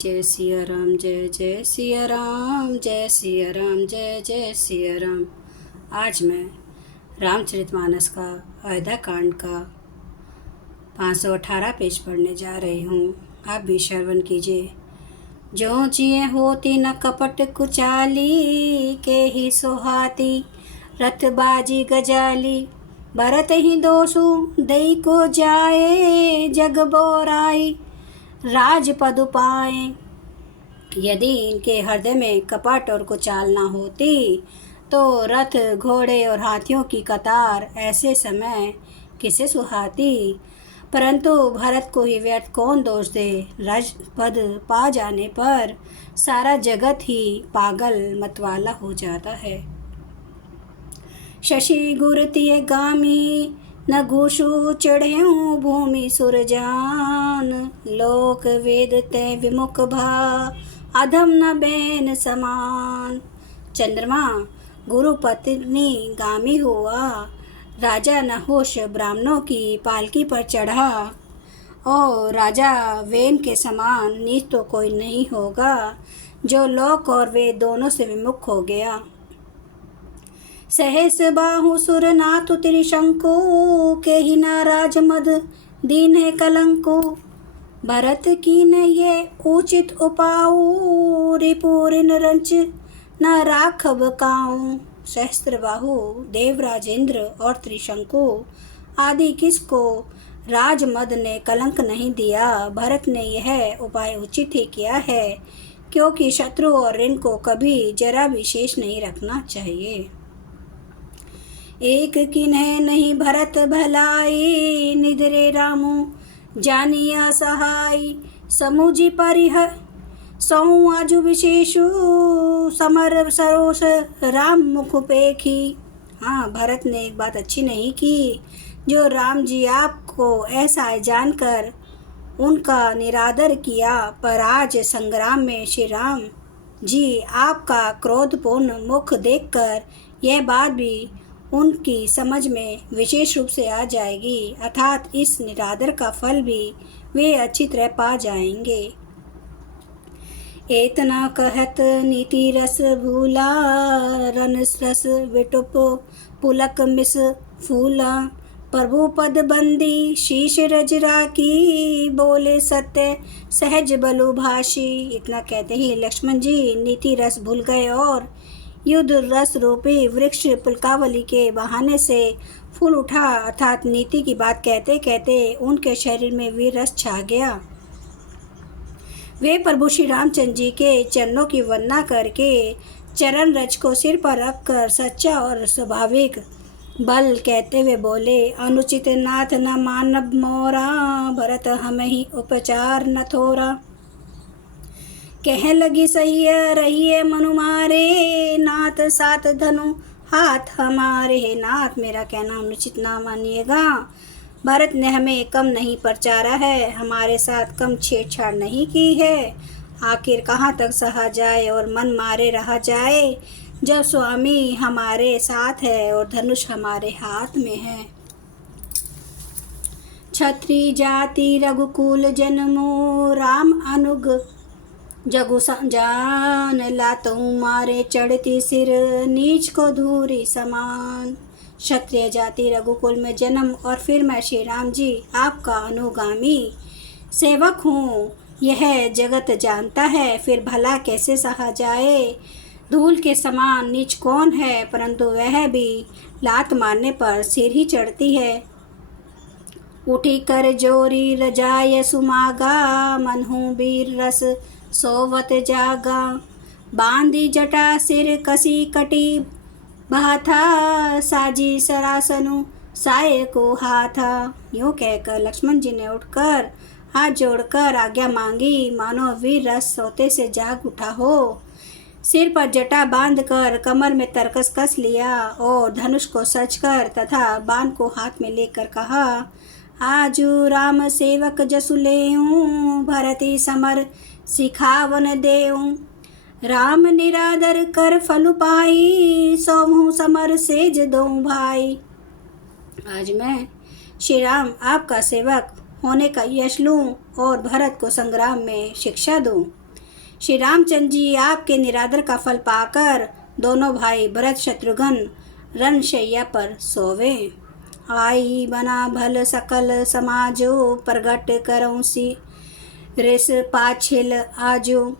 जय सिया राम, जय जय सिया राम, जय सिया राम, जय जय सिया राम। आज मैं रामचरितमानस का अयोध्या कांड का 518 पेज पढ़ने जा रही हूँ। आप भी श्रवण कीजिए। जो जिए होती न कपट कुचाली, के ही सोहाती रतबाजी गजाली। भरत ही दोषु दई को जाए, जग बोराई राजपद पाए। यदि इनके हृदय में कपट और कुचाल न होती तो रथ घोड़े और हाथियों की कतार ऐसे समय किसे सुहाती। परंतु भरत को ही व्यर्थ कौन दोष दे। राजपद पा जाने पर सारा जगत ही पागल मतवाला हो जाता है। शशि गुरतिय गामी न घूषु चढ़ेऊ भूमि सुरजान। लोक वेद ते विमुख भा अधम न बेन समान। चंद्रमा गुरु पत्नी गामी हुआ, राजा नहुष ब्राह्मणों की पालकी पर चढ़ा, और राजा वेन के समान नीच तो कोई नहीं होगा जो लोक और वेद दोनों से विमुख हो गया। सहस बाहु सुर नाथु त्रिशंकु, के ही नाराज मद दीन है कलंको। भरत की न ये उचित उपाऊ, रिपुरिन रंच न राखब काऊ। सहस्त्र बाहु देवराज इंद्र और त्रिशंकु आदि किसको राजमद ने कलंक नहीं दिया। भरत ने यह उपाय उचित ही किया है, क्योंकि शत्रु और ऋण को कभी जरा भी शेष नहीं रखना चाहिए। एक किन्ह नहीं भरत भलाई, निधरे रामु जानिया सहाय। समुझी परिह सौ आजु विशेषु, समर सरोष राम मुख पेखी। हाँ, भरत ने एक बात अच्छी नहीं की, जो राम जी आपको ऐसा जानकर उनका निरादर किया। पर आज संग्राम में श्री राम जी आपका क्रोधपूर्ण मुख देखकर यह बात भी उनकी समझ में विशेष रूप से आ जाएगी, अर्थात इस निरादर का फल भी वे अच्छी तरह पा जाएंगे। एतना कहत नीति रस भूला, रन रस विटुप पुलक मिस फूला। प्रभु पद बंदी शीश रजरा की, बोले सत्य सहज बलु भाषी। इतना कहते ही लक्ष्मण जी नीति रस भूल गए और युद्ध रस रूपी वृक्ष पुलकावली के बहाने से फूल उठा, अर्थात नीति की बात कहते कहते उनके शरीर में वीर रस छा गया। वे प्रभु श्री रामचंद्र जी के चरणों की वंदना करके चरण रज को सिर पर रखकर सच्चा और स्वाभाविक बल कहते हुए बोले, अनुचित नाथ न मानब मोरा, भरत हम ही उपचार न थोरा। कह लगी सही रहिए मनु मारे, नाथ साथ धनु हाथ हमारे। नाथ मेरा कहना अनुचित ना मानिएगा। भरत ने हमें कम नहीं परचारा है, हमारे साथ कम छेड़छाड़ नहीं की है। आखिर कहाँ तक सहा जाए और मन मारे रहा जाए, जब स्वामी हमारे साथ है और धनुष हमारे हाथ में है। क्षत्रिय जाति रघुकुल जन्मो, राम अनुग जगु जान। लातू मारे चढ़ती सिर, नीच को धूरी समान। क्षत्रिय जाति रघुकुल में जन्म और फिर मैं श्री राम जी आपका अनुगामी सेवक हूँ, यह जगत जानता है। फिर भला कैसे सहा जाए। धूल के समान नीच कौन है, परंतु वह भी लात मारने पर सिर ही चढ़ती है। उठी कर जोरी रजाय सुमागा, मन हूँ वीर रस सोवत जागा। बांधी जटा सिर कसी कटी बहाथा, साजी सरासनु साये को हाथा। यूँ कहकर लक्ष्मण जी ने उठकर हाथ जोड़कर आज्ञा मांगी, मानो वीर रस सोते से जाग उठा हो। सिर पर जटा बांधकर कमर में तरकस कस लिया और धनुष को सजकर तथा बाण को हाथ में लेकर कहा, आजू राम सेवक जसु लेऊं, भरती समर सिखावन देऊं। राम निरादर कर फल पाई, सोमहु समर सेज दों भाई। आज मैं श्री राम आपका सेवक होने का यश लूं और भरत को संग्राम में शिक्षा दूं। श्री रामचंद्र जी आपके निरादर का फल पाकर दोनों भाई भरत शत्रुघ्न रणशैया पर सोवे। आई बना भल सकल समाजो, प्रगट करऊँ सी रिस पाछिल आजो।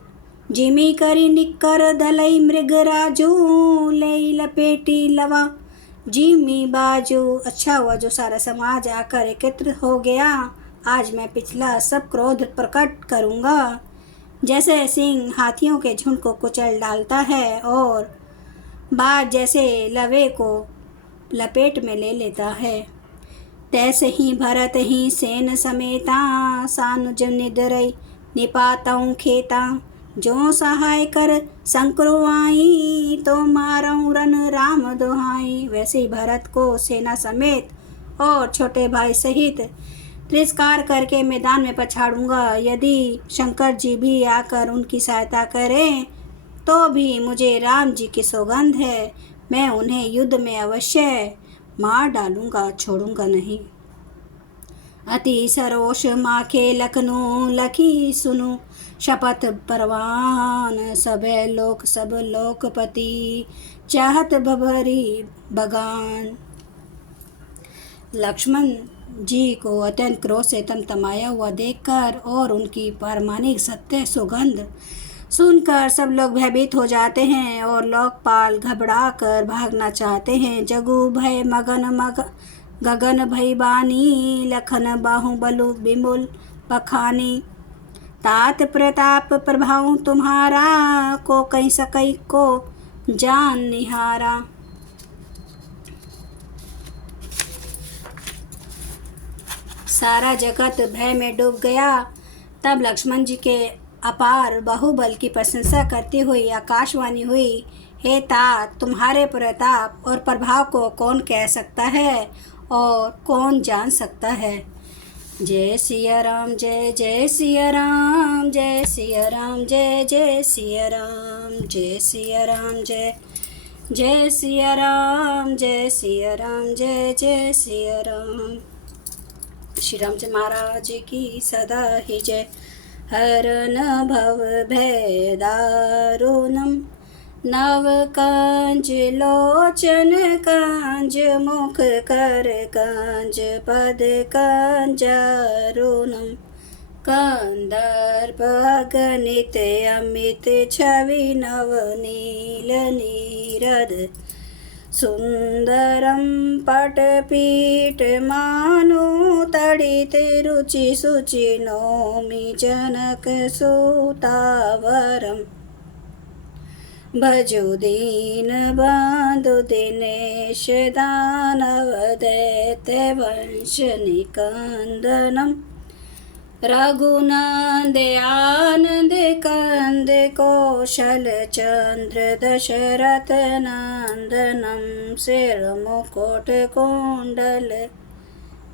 जिमी करी निकर दलई मृग राजो, लई लपेटी लवा जिमी बाजो। अच्छा हुआ जो सारा समाज आकर एकत्र हो गया। आज मैं पिछला सब क्रोध प्रकट करूँगा। जैसे सिंह हाथियों के झुंड को कुचल डालता है और बाज जैसे लवे को लपेट में ले लेता है, तैसे ही भरत ही सेन समेता, सानुज निदरई निपातऊँ खेता। जो सहाय कर संकरो आई, तो मारऊँ रन राम दोहाई। वैसे ही भरत को सेना समेत और छोटे भाई सहित तिरस्कार करके मैदान में पछाड़ूंगा। यदि शंकर जी भी आकर उनकी सहायता करें तो भी मुझे राम जी की सौगंध है, मैं उन्हें युद्ध में अवश्य मार डालूंगा, छोड़ूंगा नहीं। अति सरोष माखे लखनऊ लखी सुनु, शपथ परवान सबे लोक सब लोकपति। चाहत भभरी बगान। लक्ष्मण जी को अत्यंत क्रोध से तमतमाया हुआ देखकर और उनकी पारमानिक सत्य सुगंध सुनकर सब लोग भयभीत हो जाते हैं और लोकपाल घबरा कर भागना चाहते हैं। जगु भय गगन भई बानी, लखन बाहुबलु बिमुल बखानी। तात प्रताप प्रभाव तुम्हारा, को कहीं सकई को जान निहारा। सारा जगत भय में डूब गया। तब लक्ष्मण जी के अपार बाहुबल की प्रशंसा करती हुई आकाशवाणी हुई, हे तात, तुम्हारे प्रताप और प्रभाव को कौन कह सकता है और कौन जान सकता है। जय सिया राम, जय जय सिया राम, जय सिया राम, जय जय सिया राम, जय सिया राम, जय जय सिया राम, जय सिया राम, जय जय सिया राम। श्री रामचंद्र महाराज की सदा ही जय। हरन भव भय दारुणम, नव कांज लोचन कांज, मुख कर कांज पद कांजारुणम। कंदर्प गणित अमित छवि नव नील नीरद, सुंदरम पटपीठ मानु तड़ित रुचि सुचि नौमि जनक सुतावरम। भजो दीन बंधु दिनेश दानव दैत्य वंश निकंदनम। रघुनंद आनंद कंद कौशल चंद्र दशरथ नंदनम। सिर मुकुट कुंडल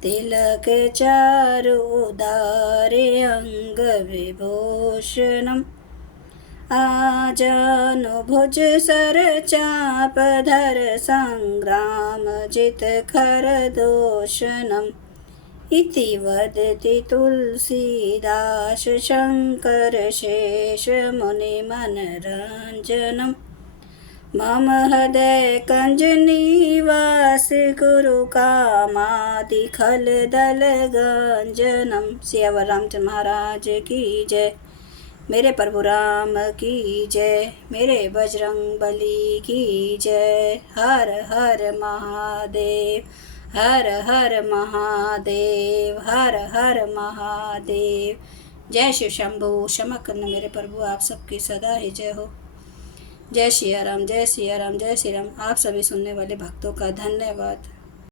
तिलक चारु दारे अंग विभूषणम। आजानु भुज सर चाप धर संग्राम जित खर दोषणम। इति वदति तुलसीदास शंकर शेष मुनि मनरंजनम। मम हृदय कंज निवास गुरु कामादि खल दल गंजनम। सियावर रामचंद्र महाराज की जय। मेरे प्रभु राम की जय। मेरे बजरंग बली की जय। हर हर महादेव, हर हर महादेव, हर हर महादेव। जय शिव शंभु शमकन्न मेरे प्रभु, आप सबकी सदा ही जय हो। जय सिया राम, जय सिया राम, जय श्री राम। आप सभी सुनने वाले भक्तों का धन्यवाद।